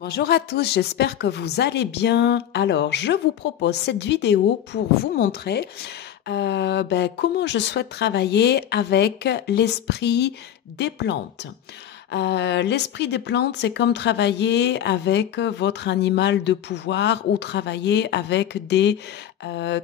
Bonjour à tous, j'espère que vous allez bien. Alors, je vous propose cette vidéo pour vous montrer comment je souhaite travailler avec l'esprit des plantes. L'esprit des plantes, c'est comme travailler avec votre animal de pouvoir ou travailler avec des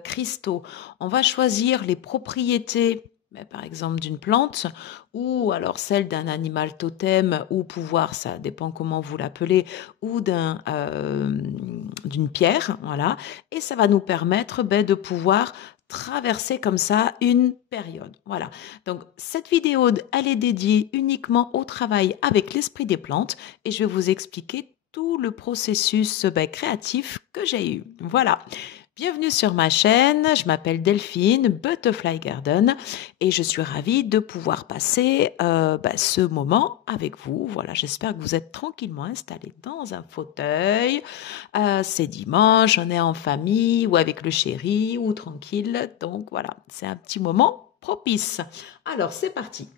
cristaux. On va choisir les propriétés, par exemple d'une plante ou alors celle d'un animal totem ou pouvoir, ça dépend comment vous l'appelez, ou d'une pierre, voilà. Et ça va nous permettre de pouvoir traverser comme ça une période. Voilà. Donc, cette vidéo, elle est dédiée uniquement au travail avec l'esprit des plantes et je vais vous expliquer tout le processus créatif que j'ai eu. Voilà. Bienvenue sur ma chaîne, je m'appelle Delphine, Butterfly Garden et je suis ravie de pouvoir passer ce moment avec vous. Voilà, j'espère que vous êtes tranquillement installés dans un fauteuil. C'est dimanche, on est en famille ou avec le chéri ou tranquille. Donc voilà, c'est un petit moment propice. Alors, c'est parti.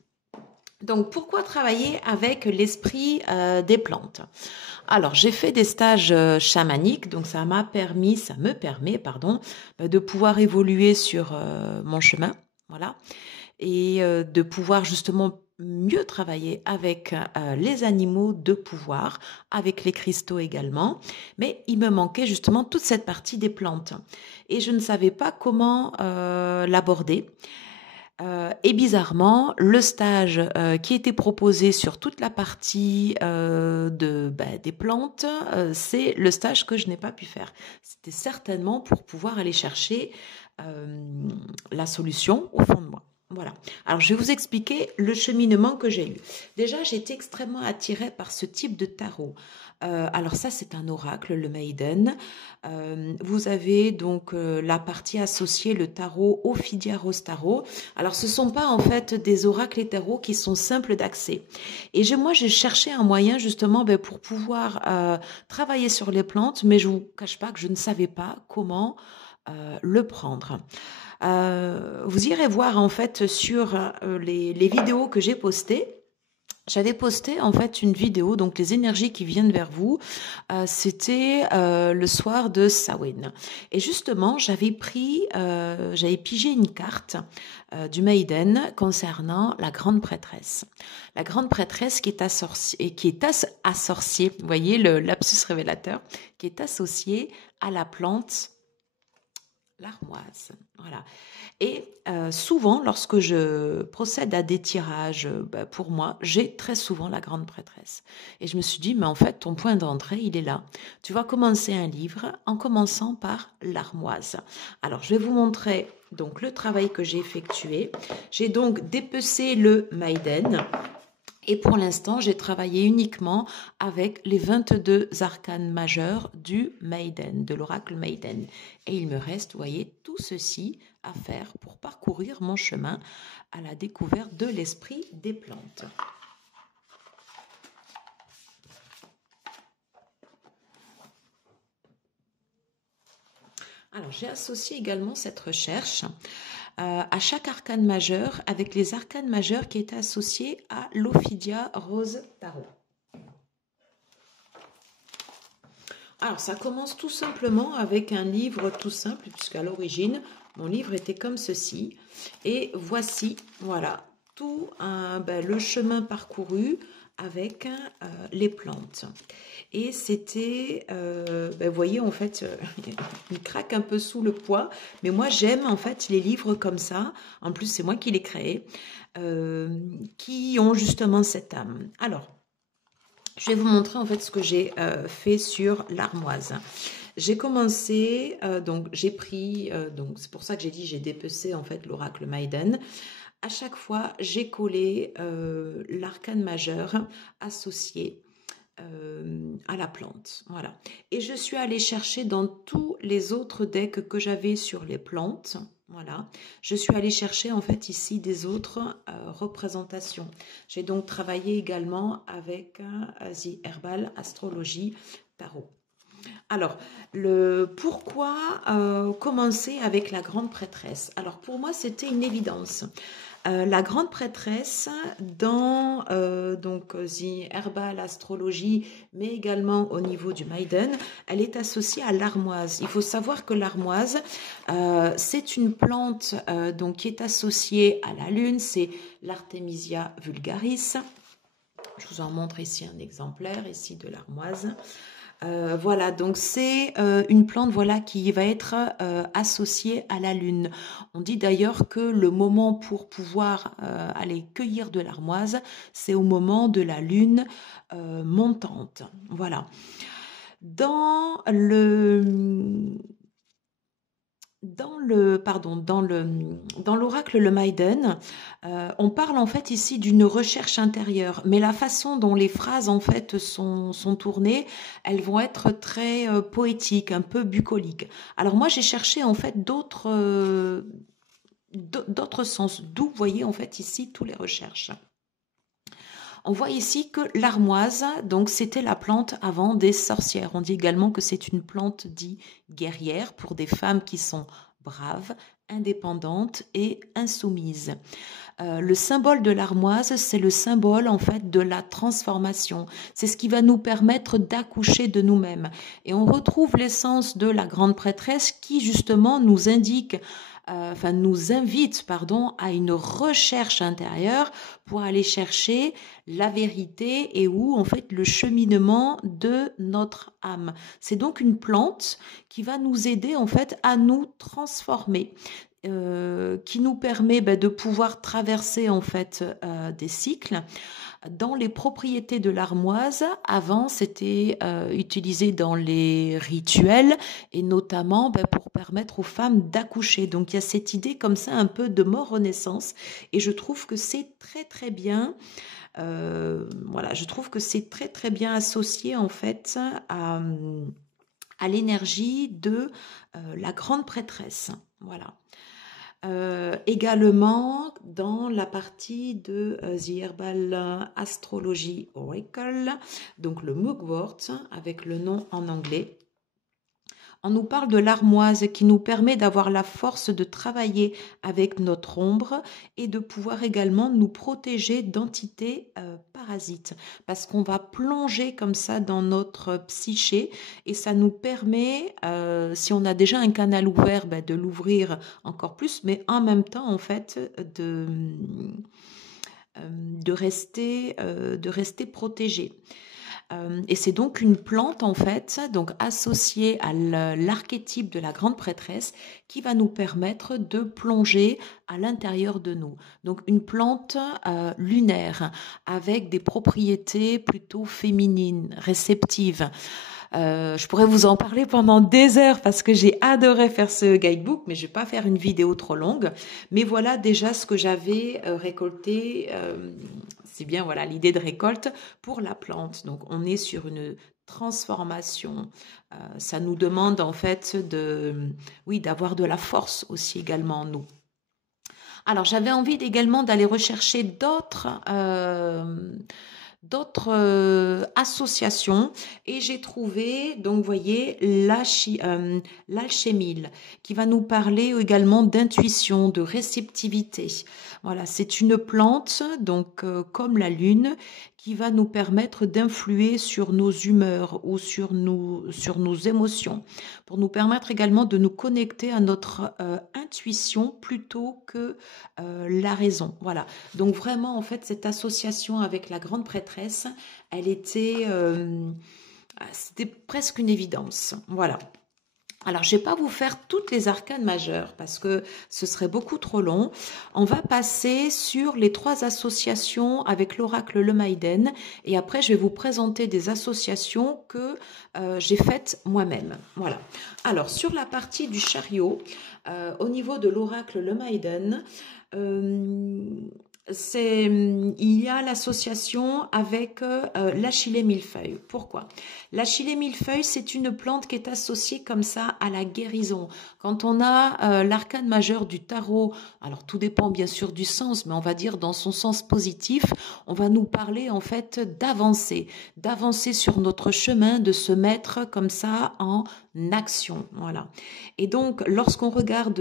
Donc, pourquoi travailler avec l'esprit des plantes? Alors, j'ai fait des stages chamaniques, donc ça me permet, pardon, de pouvoir évoluer sur mon chemin, voilà, et de pouvoir justement mieux travailler avec les animaux de pouvoir, avec les cristaux également. Mais il me manquait justement toute cette partie des plantes et je ne savais pas comment l'aborder. Et bizarrement, le stage qui était proposé sur toute la partie des plantes, c'est le stage que je n'ai pas pu faire. C'était certainement pour pouvoir aller chercher la solution au fond de moi. Voilà. Alors, je vais vous expliquer le cheminement que j'ai eu. Déjà, j'ai été extrêmement attirée par ce type de tarot. Alors ça, c'est un oracle, le Maiden. Vous avez donc la partie associée, le tarot Ophidia Rose Tarot. Alors, ce ne sont pas en fait des oracles et tarots qui sont simples d'accès. Et moi, j'ai cherché un moyen justement pour pouvoir travailler sur les plantes, mais je ne vous cache pas que je ne savais pas comment le prendre. Vous irez voir en fait sur les vidéos que j'ai postées. J'avais posté en fait une vidéo, donc les énergies qui viennent vers vous, c'était le soir de Samhain. Et justement, j'avais pigé une carte du Maiden concernant la grande prêtresse. La grande prêtresse associée, vous voyez le lapsus révélateur, qui est associée à la plante l'armoise. Voilà. Et souvent, lorsque je procède à des tirages, pour moi, j'ai très souvent la grande prêtresse. Et je me suis dit, mais en fait, ton point d'entrée, il est là. Tu vas commencer un livre en commençant par l'armoise. Alors, je vais vous montrer donc le travail que j'ai effectué. J'ai donc dépecé le Maiden. Et pour l'instant, j'ai travaillé uniquement avec les 22 arcanes majeurs du Maiden, de l'oracle Maiden. Et il me reste, vous voyez, tout ceci à faire pour parcourir mon chemin à la découverte de l'esprit des plantes. Alors, j'ai associé également cette recherche à chaque arcane majeur avec les arcanes majeurs qui étaient associés à l'Ophidia Rose Tarot. Alors, ça commence tout simplement avec un livre tout simple, puisqu'à l'origine, mon livre était comme ceci. Et voici, voilà, tout le chemin parcouru avec les plantes. Et c'était, vous voyez, en fait, il craque un peu sous le poids. Mais moi, j'aime, en fait, les livres comme ça. En plus, c'est moi qui les créés, qui ont justement cette âme. Alors, je vais vous montrer, en fait, ce que j'ai fait sur l'armoise. J'ai commencé, donc j'ai pris, donc c'est pour ça que j'ai dit j'ai dépecé, en fait, l'oracle Maiden. À chaque fois, j'ai collé l'arcane majeur associé à la plante, voilà. Et je suis allée chercher dans tous les autres decks que j'avais sur les plantes, voilà. Je suis allée chercher en fait ici des autres représentations. J'ai donc travaillé également avec The Herbal Astrologie Tarot. Alors, pourquoi commencer avec la grande prêtresse? Alors, pour moi, c'était une évidence. La grande prêtresse dans donc The Herbal Astrologie, mais également au niveau du Maiden, elle est associée à l'armoise. Il faut savoir que l'armoise, c'est une plante donc qui est associée à la lune, c'est l'Artemisia vulgaris. Je vous en montre ici un exemplaire ici de l'armoise. Voilà, donc c'est une plante voilà qui va être associée à la lune. On dit d'ailleurs que le moment pour pouvoir aller cueillir de l'armoise, c'est au moment de la lune montante. Voilà. Dans le dans l'oracle Le Maiden, on parle en fait ici d'une recherche intérieure, mais la façon dont les phrases en fait sont tournées, elles vont être très poétiques, un peu bucoliques. Alors moi j'ai cherché en fait d'autres sens, d'où vous voyez en fait ici toutes les recherches. On voit ici que l'armoise, donc c'était la plante avant des sorcières. On dit également que c'est une plante dite guerrière pour des femmes qui sont braves, indépendantes et insoumises. Le symbole de l'armoise, c'est le symbole en fait de la transformation. C'est ce qui va nous permettre d'accoucher de nous-mêmes. Et on retrouve l'essence de la grande prêtresse qui justement nous indique nous invite, pardon, à une recherche intérieure pour aller chercher la vérité et où, en fait, le cheminement de notre âme. C'est donc une plante qui va nous aider, en fait, à nous transformer. Qui nous permet de pouvoir traverser en fait des cycles. Dans les propriétés de l'armoise, avant c'était utilisé dans les rituels et notamment pour permettre aux femmes d'accoucher. Donc il y a cette idée comme ça un peu de mort-renaissance et je trouve que c'est très très bien. Voilà, je trouve que c'est très très bien associé en fait à l'énergie de la grande prêtresse. Voilà. Également dans la partie de The Herbal Astrology Oracle, donc le Mugwort avec le nom en anglais. On nous parle de l'armoise qui nous permet d'avoir la force de travailler avec notre ombre et de pouvoir également nous protéger d'entités parasites. Parce qu'on va plonger comme ça dans notre psyché et ça nous permet, si on a déjà un canal ouvert, de l'ouvrir encore plus, mais en même temps, en fait, de rester protégé. Et c'est donc une plante en fait, donc associée à l'archétype de la grande prêtresse, qui va nous permettre de plonger à l'intérieur de nous. Donc une plante lunaire avec des propriétés plutôt féminines, réceptives. Je pourrais vous en parler pendant des heures parce que j'ai adoré faire ce guidebook, mais je vais pas faire une vidéo trop longue. Mais voilà déjà ce que j'avais récolté. C'est bien voilà l'idée de récolte pour la plante. Donc on est sur une transformation. Ça nous demande en fait d'avoir de la force aussi également en nous. Alors j'avais envie également d'aller rechercher d'autres associations et j'ai trouvé donc vous voyez l'alchimie qui va nous parler également d'intuition, de réceptivité. Voilà, c'est une plante donc comme la lune qui va nous permettre d'influer sur nos humeurs ou sur nos émotions, pour nous permettre également de nous connecter à notre intuition plutôt que la raison. Voilà. Donc vraiment, en fait, cette association avec la grande prêtresse, c'était presque une évidence. Voilà. Alors, je ne vais pas vous faire toutes les arcanes majeures parce que ce serait beaucoup trop long. On va passer sur les 3 associations avec l'oracle Le Maiden et après, je vais vous présenter des associations que j'ai faites moi-même. Voilà. Alors, sur la partie du chariot, au niveau de l'oracle Le Maiden, Il y a l'association avec l'Achillée millefeuille. Pourquoi? L'Achillée millefeuille, c'est une plante qui est associée comme ça à la guérison. Quand on a l'arcane majeur du tarot, alors tout dépend bien sûr du sens, mais on va dire dans son sens positif, on va nous parler en fait d'avancer sur notre chemin, de se mettre comme ça en action. Voilà. Et donc, lorsqu'on regarde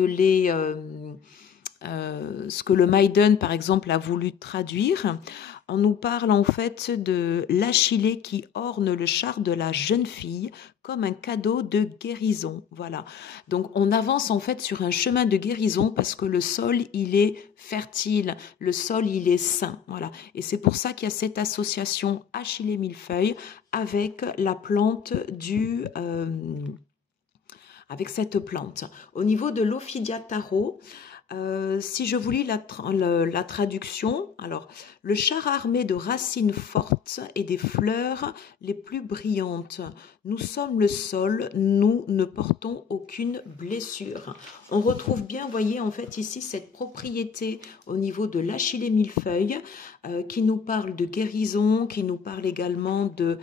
ce que le Maiden, par exemple, a voulu traduire, on nous parle en fait de l'Achillée qui orne le char de la jeune fille comme un cadeau de guérison. Voilà. Donc on avance en fait sur un chemin de guérison parce que le sol, il est fertile, le sol, il est sain. Voilà. Et c'est pour ça qu'il y a cette association Achillée millefeuille avec la plante avec cette plante. Au niveau de l'Ophidia taro, si je vous lis la traduction, alors le char armé de racines fortes et des fleurs les plus brillantes. Nous sommes le sol, nous ne portons aucune blessure. On retrouve bien, voyez en fait ici cette propriété au niveau de l'Achillée millefeuille qui nous parle de guérison, qui nous parle également de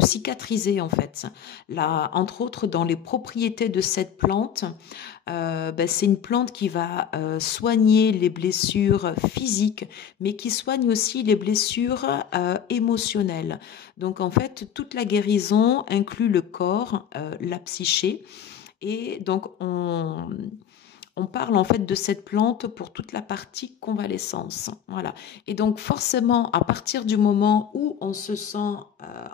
cicatriser en fait. Là, entre autres, dans les propriétés de cette plante, c'est une plante qui va soigner les blessures physiques, mais qui soigne aussi les blessures émotionnelles. Donc en fait, toute la guérison inclut le corps, la psyché, et donc on parle en fait de cette plante pour toute la partie convalescence. Voilà. Et donc forcément, à partir du moment où on se sent,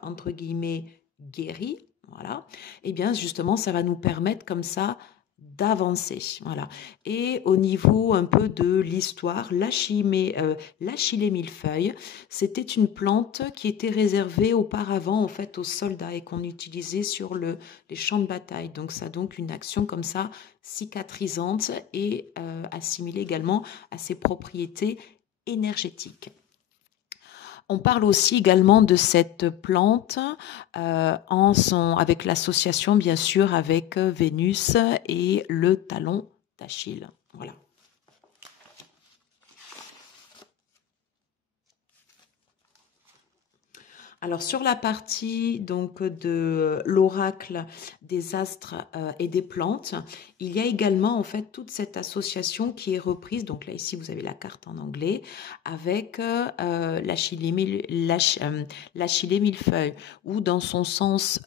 entre guillemets, guéri, voilà, et bien justement, ça va nous permettre comme ça d'avancer. Voilà. Et au niveau un peu de l'histoire, l'Achillée millefeuille, c'était une plante qui était réservée auparavant en fait aux soldats et qu'on utilisait sur les champs de bataille. Donc ça a donc une action comme ça cicatrisante et assimilée également à ses propriétés énergétiques. On parle aussi également de cette plante avec l'association bien sûr avec Vénus et le talon d'Achille. Voilà. Alors sur la partie donc de l'oracle des astres et des plantes, il y a également en fait toute cette association qui est reprise. Donc là ici vous avez la carte en anglais avec l'Achillée millefeuille ou dans son sens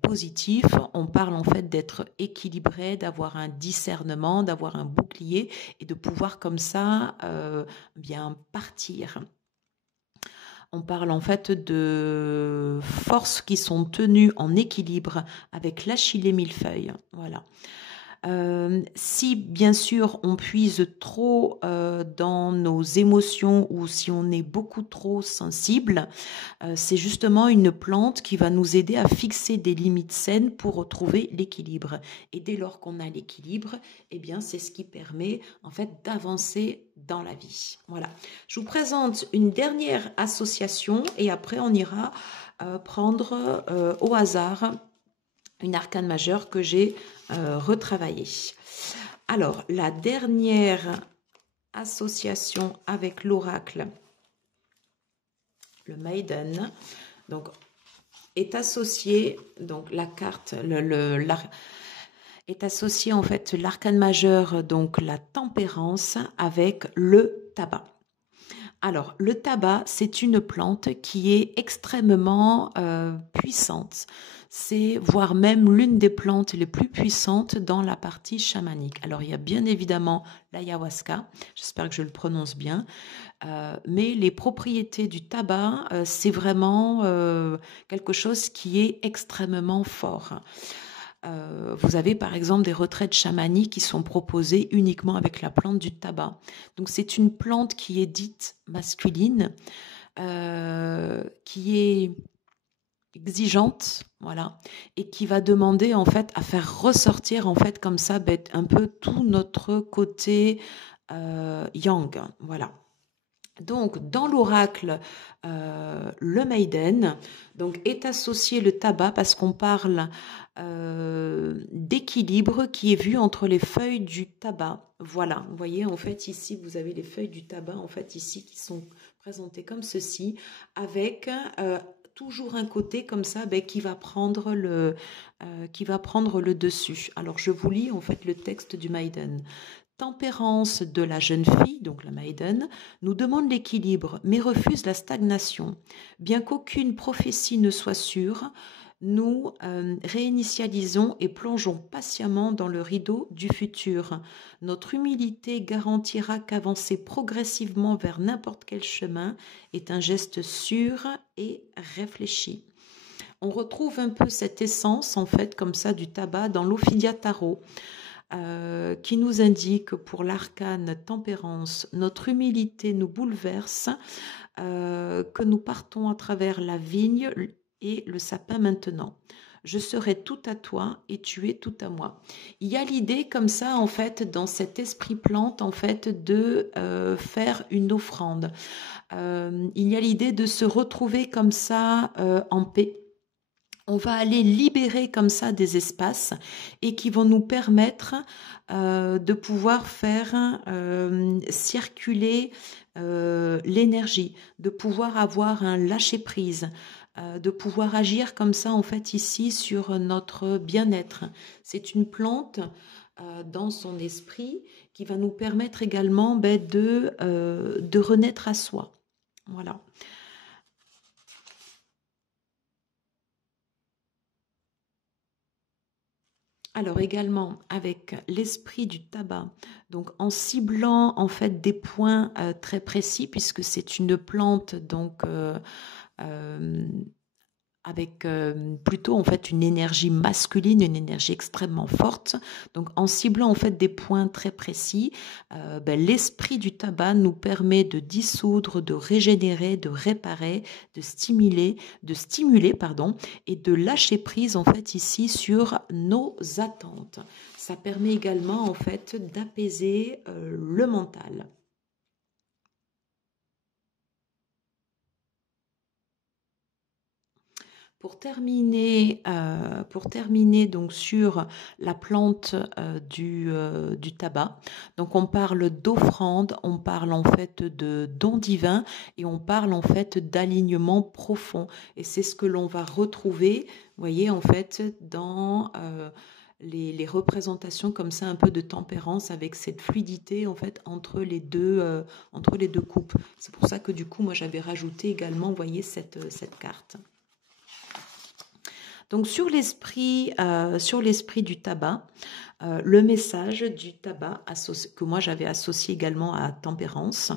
positif, on parle en fait d'être équilibré, d'avoir un discernement, d'avoir un bouclier et de pouvoir comme ça bien partir. On parle en fait de forces qui sont tenues en équilibre avec l'Achillée millefeuille. Voilà. Si bien sûr on puise trop dans nos émotions ou si on est beaucoup trop sensible, c'est justement une plante qui va nous aider à fixer des limites saines pour retrouver l'équilibre. Et dès lors qu'on a l'équilibre, eh bien c'est ce qui permet en fait d'avancer dans la vie. Voilà. Je vous présente une dernière association et après on ira prendre au hasard une arcane majeure que j'ai retravaillée. Alors, la dernière association avec l'oracle, le Maiden, donc, est associée, donc la carte, est associée en fait l'arcane majeur, donc la tempérance, avec le tabac. Alors, le tabac, c'est une plante qui est extrêmement puissante. C'est voire même l'une des plantes les plus puissantes dans la partie chamanique. Alors, il y a bien évidemment l'ayahuasca, j'espère que je le prononce bien, mais les propriétés du tabac, c'est vraiment quelque chose qui est extrêmement fort. Vous avez par exemple des retraites chamaniques qui sont proposées uniquement avec la plante du tabac. Donc c'est une plante qui est dite masculine, qui est exigeante, voilà, et qui va demander en fait à faire ressortir en fait comme ça un peu tout notre côté yang, voilà. Donc, dans l'oracle, le Maiden, donc, est associé le tabac parce qu'on parle d'équilibre qui est vu entre les feuilles du tabac. Voilà, vous voyez, en fait, ici, vous avez les feuilles du tabac, en fait, ici, qui sont présentées comme ceci, avec toujours un côté comme ça ben, qui va prendre le dessus. Alors, je vous lis, en fait, le texte du Maiden. Tempérance de la jeune fille, donc la maiden, nous demande l'équilibre, mais refuse la stagnation. Bien qu'aucune prophétie ne soit sûre, nous réinitialisons et plongeons patiemment dans le rideau du futur. Notre humilité garantira qu'avancer progressivement vers n'importe quel chemin est un geste sûr et réfléchi. On retrouve un peu cette essence, en fait, comme ça, du tabac dans l'Ophidia Tarot. Qui nous indique pour l'arcane tempérance, notre humilité nous bouleverse, que nous partons à travers la vigne et le sapin maintenant. Je serai tout à toi et tu es tout à moi. Il y a l'idée comme ça, en fait, dans cet esprit plante, en fait, de faire une offrande. Il y a l'idée de se retrouver comme ça en paix. On va aller libérer comme ça des espaces et qui vont nous permettre de pouvoir faire circuler l'énergie, de pouvoir avoir un lâcher-prise, de pouvoir agir comme ça en fait ici sur notre bien-être. C'est une plante dans son esprit qui va nous permettre également de renaître à soi. Voilà. Alors également avec l'esprit du tabac, donc en ciblant en fait des points très précis puisque c'est une plante donc euh, avec plutôt en fait une énergie masculine, une énergie extrêmement forte. Donc en ciblant en fait des points très précis, l'esprit du tabac nous permet de dissoudre, de régénérer, de réparer, de stimuler pardon, et de lâcher prise en fait ici sur nos attentes. Ça permet également en fait d'apaiser le mental. Pour terminer donc sur la plante du tabac, donc on parle d'offrande, on parle en fait de don divin et on parle en fait d'alignement profond. Et c'est ce que l'on va retrouver, vous voyez, en fait, dans les représentations comme ça, un peu de tempérance avec cette fluidité en fait entre les deux coupes. C'est pour ça que du coup, moi j'avais rajouté également, vous voyez, cette carte. Donc sur l'esprit du tabac, le message du tabac que moi j'avais associé également à tempérance.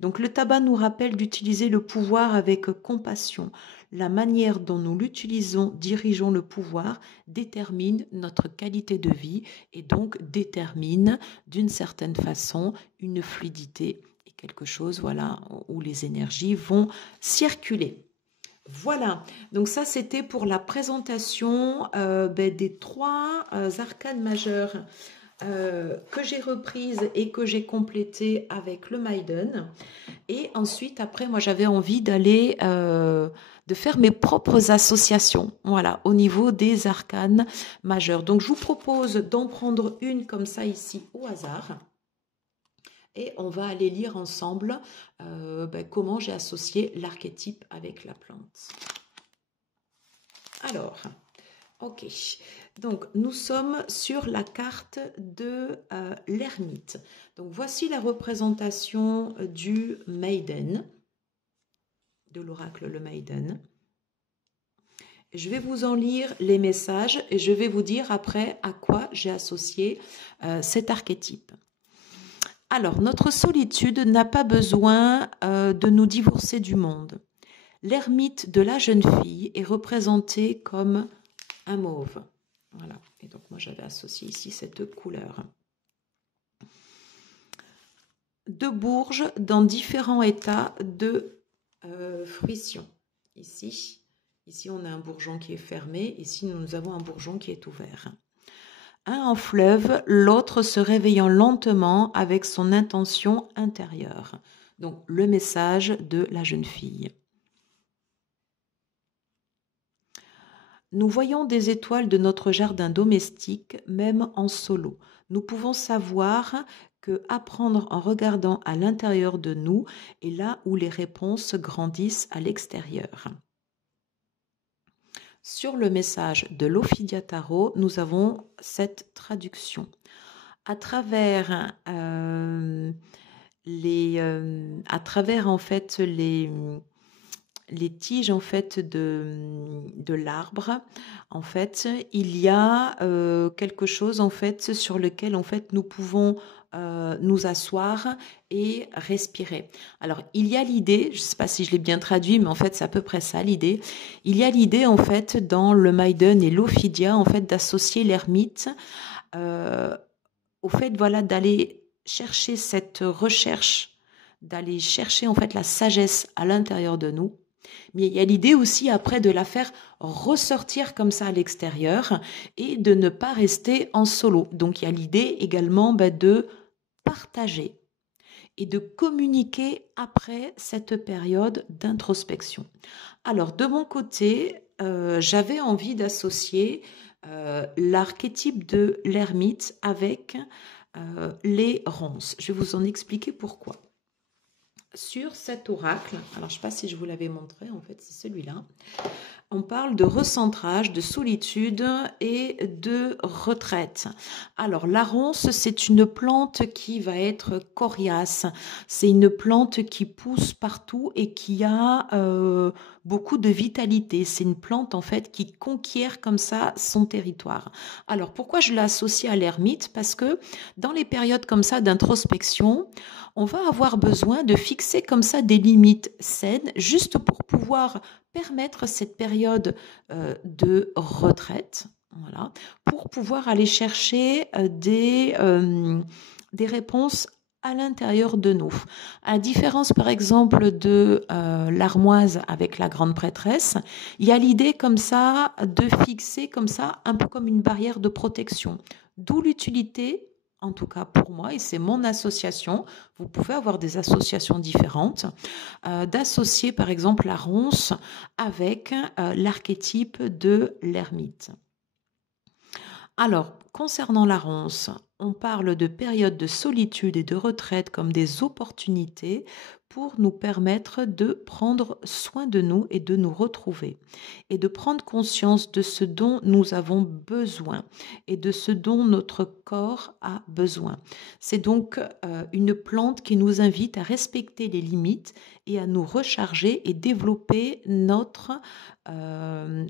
Donc le tabac nous rappelle d'utiliser le pouvoir avec compassion. La manière dont nous l'utilisons, dirigeons le pouvoir, détermine notre qualité de vie et donc détermine d'une certaine façon une fluidité et quelque chose voilà, où les énergies vont circuler. Voilà, donc ça c'était pour la présentation des trois arcanes majeures que j'ai reprises et que j'ai complétées avec le Maiden. Et ensuite, après, moi j'avais envie d'aller, de faire mes propres associations, voilà, au niveau des arcanes majeures. Donc je vous propose d'en prendre une comme ça ici au hasard. Et on va aller lire ensemble comment j'ai associé l'archétype avec la plante. Alors, ok. Donc, nous sommes sur la carte de l'ermite. Donc, voici la représentation du Maiden, de l'oracle le Maiden. Je vais vous en lire les messages et je vais vous dire après à quoi j'ai associé cet archétype. Alors, notre solitude n'a pas besoin de nous divorcer du monde. L'ermite de la jeune fille est représenté comme un mauve. Voilà. Et donc, moi, j'avais associé ici cette couleur. Deux bourges dans différents états de fruition. Ici, on a un bourgeon qui est fermé. Ici, nous avons un bourgeon qui est ouvert. Un en fleuve, l'autre se réveillant lentement avec son intention intérieure. Donc, le message de la jeune fille. Nous voyons des étoiles de notre jardin domestique, même en solo. Nous pouvons savoir que apprendre en regardant à l'intérieur de nous est là où les réponses grandissent à l'extérieur. Sur le message de l'Ophidia Tarot, nous avons cette traduction. À travers à travers en fait les tiges en fait de l'arbre, en fait, il y a quelque chose en fait sur lequel en fait nous pouvons nous asseoir et respirer. Alors, il y a l'idée, je ne sais pas si je l'ai bien traduit, mais en fait, c'est à peu près ça l'idée. Il y a l'idée en fait dans le Maiden et l'Ophidia en fait d'associer l'ermite euh, au fait voilà d'aller chercher cette recherche, d'aller chercher en fait la sagesse à l'intérieur de nous. Mais il y a l'idée aussi après de la faire ressortir comme ça à l'extérieur et de ne pas rester en solo. Donc il y a l'idée également de partager et de communiquer après cette période d'introspection. Alors de mon côté, j'avais envie d'associer l'archétype de l'ermite avec les ronces. Je vais vous en expliquer pourquoi. Sur cet oracle, alors je ne sais pas si je vous l'avais montré, en fait c'est celui-là, on parle de recentrage, de solitude et de retraite. Alors la ronce, c'est une plante qui va être coriace. C'est une plante qui pousse partout et qui a beaucoup de vitalité. C'est une plante en fait qui conquiert comme ça son territoire. Alors pourquoi je l'associe à l'ermite? Parce que dans les périodes comme ça d'introspection, on va avoir besoin de fixer comme ça des limites saines juste pour pouvoir permettre cette période de retraite, voilà, pour pouvoir aller chercher des réponses à l'intérieur de nous. À la différence, par exemple, de l'armoise avec la grande prêtresse, il y a l'idée comme ça de fixer comme ça, un peu comme une barrière de protection. D'où l'utilité, en tout cas pour moi, et c'est mon association, vous pouvez avoir des associations différentes, d'associer par exemple la ronce avec l'archétype de l'ermite. Alors, concernant la ronce, on parle de périodes de solitude et de retraite comme des opportunités pour nous permettre de prendre soin de nous et de nous retrouver et de prendre conscience de ce dont nous avons besoin et de ce dont notre corps a besoin. C'est donc une plante qui nous invite à respecter les limites et à nous recharger et développer notre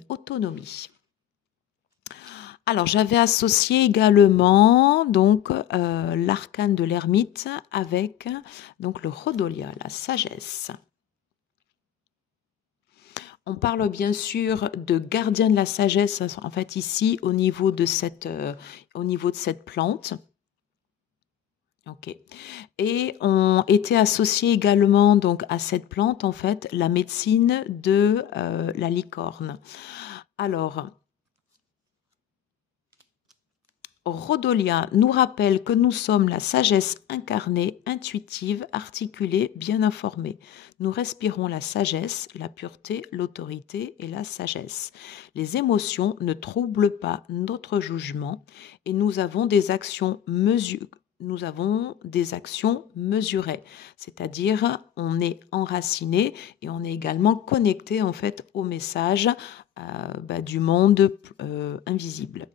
autonomie. Alors, j'avais associé également donc l'arcane de l'ermite avec donc le Rhodolia, la sagesse. On parle bien sûr de gardien de la sagesse, en fait ici au niveau de cette plante. Ok. Et on était associé également donc à cette plante en fait la médecine de la licorne. Alors, Rhodolia nous rappelle que nous sommes la sagesse incarnée, intuitive, articulée, bien informée. Nous respirons la sagesse, la pureté, l'autorité et la sagesse. Les émotions ne troublent pas notre jugement et nous avons des actions mesurées, c'est-à-dire on est enraciné et on est également connecté en fait au message du monde invisible.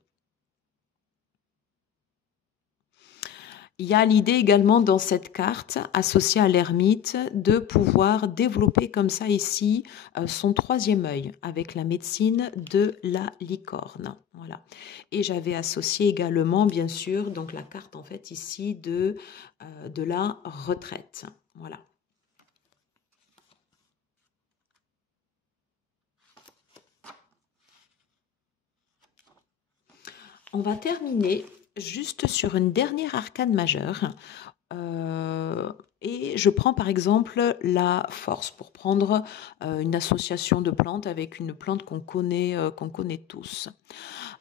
Il y a l'idée également dans cette carte associée à l'ermite de pouvoir développer comme ça ici son troisième œil avec la médecine de la licorne. Voilà. Et j'avais associé également bien sûr donc la carte en fait ici de la retraite. Voilà. On va terminer juste sur une dernière arcane majeure. Et je prends par exemple la force pour prendre une association de plantes avec une plante qu'on connaît tous.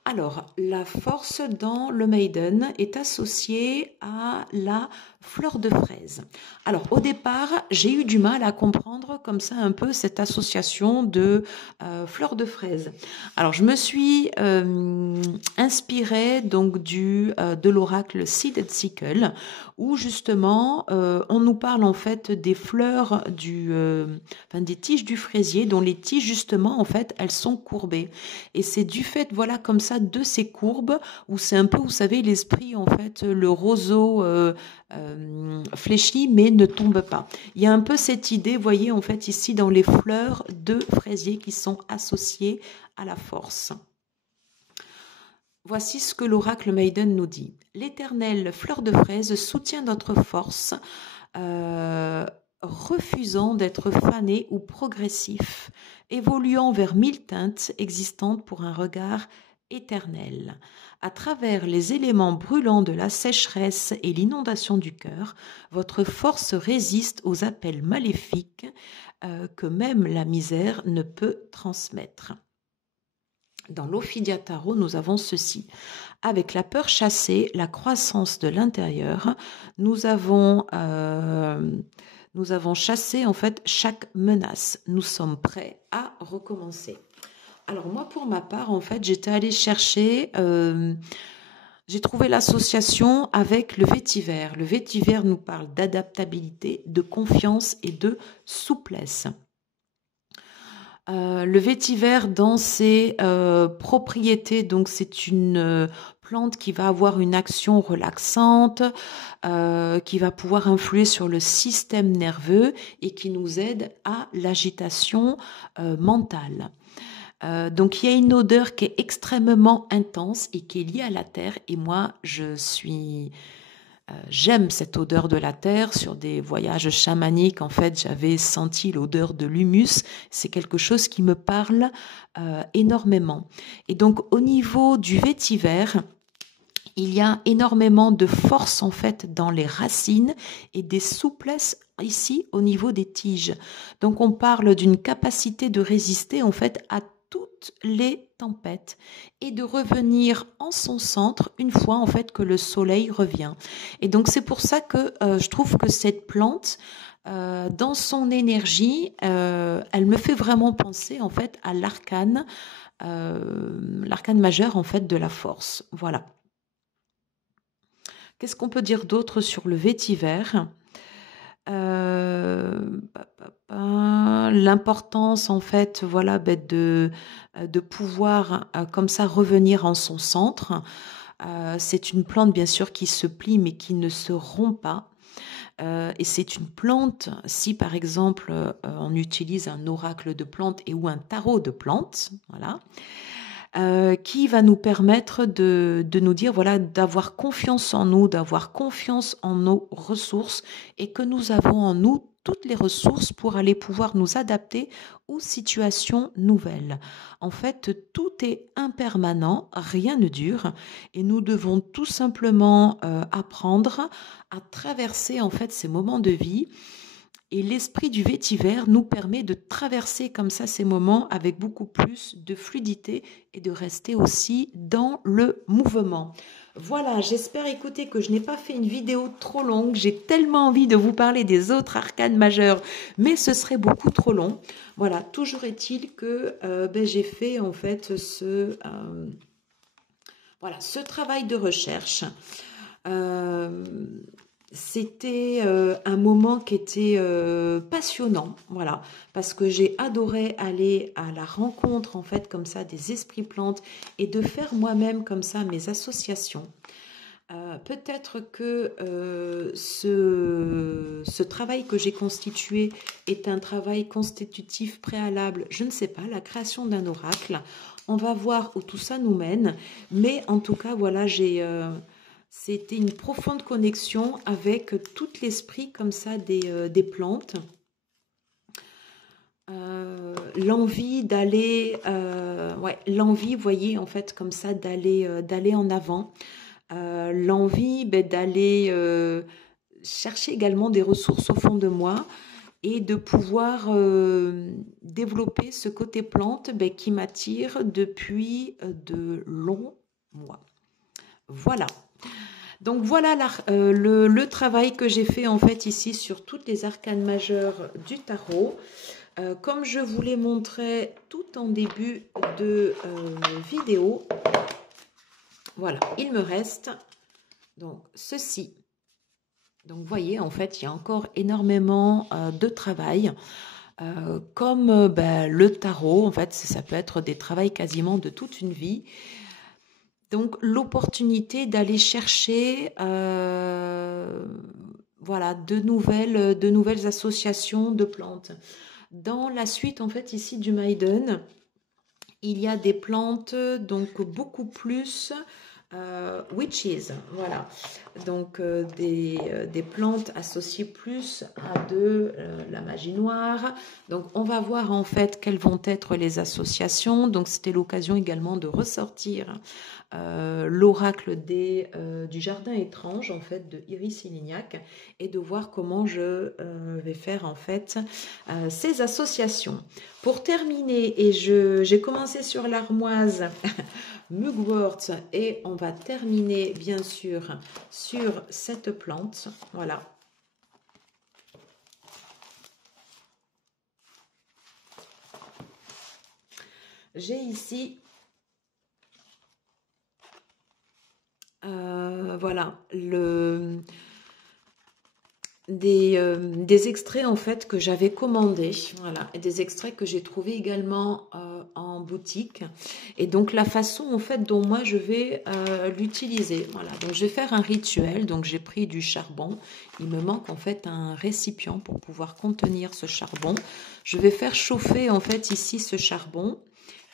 Alors, la force dans le Maiden est associée à la fleur de fraise. Alors, au départ, j'ai eu du mal à comprendre comme ça un peu cette association de fleur de fraise. Alors, je me suis inspirée donc de l'oracle Seeded Sickle, où justement on nous parle en fait des fleurs enfin des tiges du fraisier, dont les tiges justement en fait elles sont courbées. Et c'est du fait, voilà, comme ça, de ces courbes, où c'est un peu, vous savez, l'esprit, en fait, le roseau fléchi, mais ne tombe pas. Il y a un peu cette idée, vous voyez, en fait, ici, dans les fleurs de fraisier qui sont associées à la force. Voici ce que l'oracle Maiden nous dit. L'éternelle fleur de fraise soutient notre force, refusant d'être fané ou progressif, évoluant vers 1000 teintes existantes pour un regard éternel. À travers les éléments brûlants de la sécheresse et l'inondation du cœur, votre force résiste aux appels maléfiques que même la misère ne peut transmettre. Dans l'Ophidia Tarot, nous avons ceci. Avec la peur chassée, la croissance de l'intérieur, nous avons chassé en fait chaque menace. Nous sommes prêts à recommencer. Alors moi, pour ma part, en fait, j'étais allée chercher, j'ai trouvé l'association avec le vétiver. Le vétiver nous parle d'adaptabilité, de confiance et de souplesse. Le vétiver dans ses propriétés, donc c'est une plante qui va avoir une action relaxante, qui va pouvoir influer sur le système nerveux et qui nous aide à l'agitation mentale. Donc il y a une odeur qui est extrêmement intense et qui est liée à la terre, et moi j'aime cette odeur de la terre. Sur des voyages chamaniques, en fait, j'avais senti l'odeur de l'humus. C'est quelque chose qui me parle énormément. Et donc, au niveau du vétiver, il y a énormément de force, en fait, dans les racines et des souplesses ici au niveau des tiges. Donc, on parle d'une capacité de résister, en fait, à toutes les tempêtes et de revenir en son centre une fois en fait que le soleil revient. Et donc c'est pour ça que je trouve que cette plante dans son énergie, elle me fait vraiment penser en fait à l'arcane majeur en fait de la force. Voilà. Qu'est-ce qu'on peut dire d'autre sur le vétiver ? L'importance en fait voilà de pouvoir comme ça revenir en son centre. C'est une plante bien sûr qui se plie mais qui ne se rompt pas. Et c'est une plante, si par exemple on utilise un oracle de plantes et ou un tarot de plantes, voilà, qui va nous permettre de nous dire, voilà, d'avoir confiance en nous, d'avoir confiance en nos ressources et que nous avons en nous toutes les ressources pour aller pouvoir nous adapter aux situations nouvelles. En fait, tout est impermanent, rien ne dure et nous devons tout simplement apprendre à traverser en fait ces moments de vie. Et l'esprit du vétiver nous permet de traverser comme ça ces moments avec beaucoup plus de fluidité et de rester aussi dans le mouvement. Voilà, j'espère écouter que je n'ai pas fait une vidéo trop longue. J'ai tellement envie de vous parler des autres arcanes majeures, mais ce serait beaucoup trop long. Voilà, toujours est-il que j'ai fait en fait ce travail de recherche. C'était un moment qui était passionnant, voilà, parce que j'ai adoré aller à la rencontre en fait comme ça des esprits plantes et de faire moi-même comme ça mes associations. Peut-être que ce travail que j'ai constitué est un travail constitutif préalable, je ne sais pas, la création d'un oracle. On va voir où tout ça nous mène, mais en tout cas, voilà, c'était une profonde connexion avec tout l'esprit comme ça des plantes. L'envie d'aller, l'envie, vous voyez, en fait, comme ça, d'aller en avant. L'envie d'aller chercher également des ressources au fond de moi et de pouvoir développer ce côté plante qui m'attire depuis de longs mois. Voilà. Donc voilà le travail que j'ai fait en fait ici sur toutes les arcanes majeures du tarot. Comme je vous l'ai montré tout en début de vidéo, voilà, il me reste donc ceci. Donc vous voyez, en fait, il y a encore énormément de travail. Comme le tarot, en fait, ça peut être des travails quasiment de toute une vie. Donc l'opportunité d'aller chercher voilà, de nouvelles associations de plantes. Dans la suite, en fait, ici du Maiden, il y a des plantes donc beaucoup plus witches, voilà. Donc des plantes associées plus à la magie noire. Donc on va voir en fait quelles vont être les associations. Donc c'était l'occasion également de ressortir l'oracle du jardin étrange en fait de Iris Lignac et de voir comment je vais faire en fait ces associations. Pour terminer, et j'ai commencé sur l'armoise Mugwort et on va terminer bien sûr sur cette plante, voilà. J'ai ici voilà des extraits en fait que j'avais commandés, voilà, et des extraits que j'ai trouvés également en boutique, et donc la façon en fait dont moi je vais l'utiliser, voilà. Donc je vais faire un rituel. Donc j'ai pris du charbon, il me manque en fait un récipient pour pouvoir contenir ce charbon. Je vais faire chauffer en fait ici ce charbon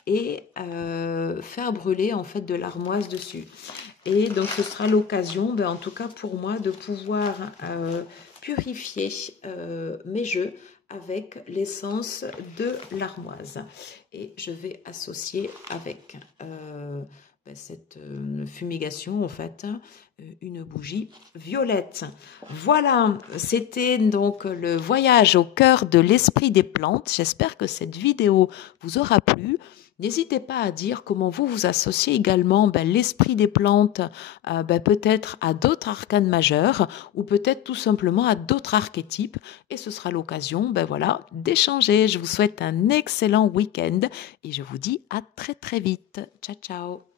et faire brûler en fait de l'armoise dessus. Et donc ce sera l'occasion, en tout cas pour moi, de pouvoir purifier mes jeux avec l'essence de l'armoise. Et je vais associer avec cette fumigation en fait une bougie violette. Voilà, c'était donc le voyage au cœur de l'esprit des plantes. J'espère que cette vidéo vous aura plu. N'hésitez pas à dire comment vous associez également l'esprit des plantes peut-être à d'autres arcanes majeures ou peut-être tout simplement à d'autres archétypes, et ce sera l'occasion voilà, d'échanger. Je vous souhaite un excellent week-end et je vous dis à très très vite. Ciao ciao.